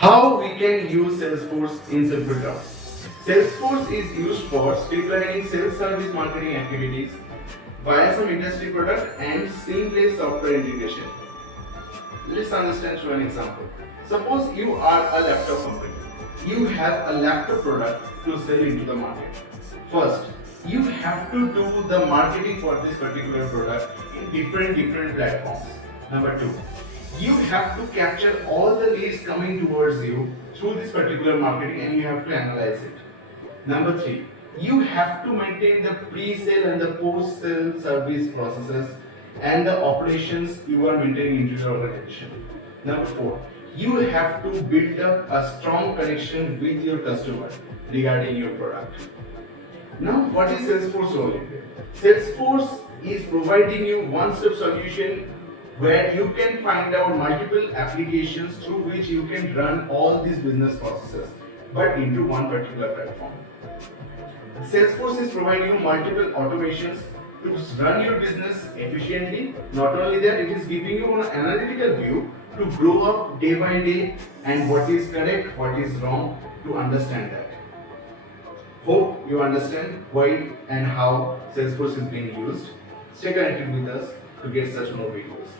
How we can use Salesforce in simple terms. Salesforce is used for streamlining sales service marketing activities via some industry product and seamless software integration. Let's understand through an example. Suppose you are a laptop company. You have a laptop product to sell into the market. First, you have to do the marketing for this particular product in different platforms. Number two, you have to capture all the leads coming towards you through this particular marketing and you have to analyze it. Number three, you have to maintain the pre-sale and the post-sale service processes and the operations you are maintaining into your organization. Number four, you have to build up a strong connection with your customer regarding your product. Now, what is Salesforce role in it? Salesforce is providing you one-step solution where you can find out multiple applications through which you can run all these business processes, but into one particular platform. Salesforce is providing you multiple automations to run your business efficiently. Not only that, it is giving you an analytical view to grow up day by day and what is correct, what is wrong, to understand that. Hope you understand why and how Salesforce is being used. Stay connected with us to get such more videos.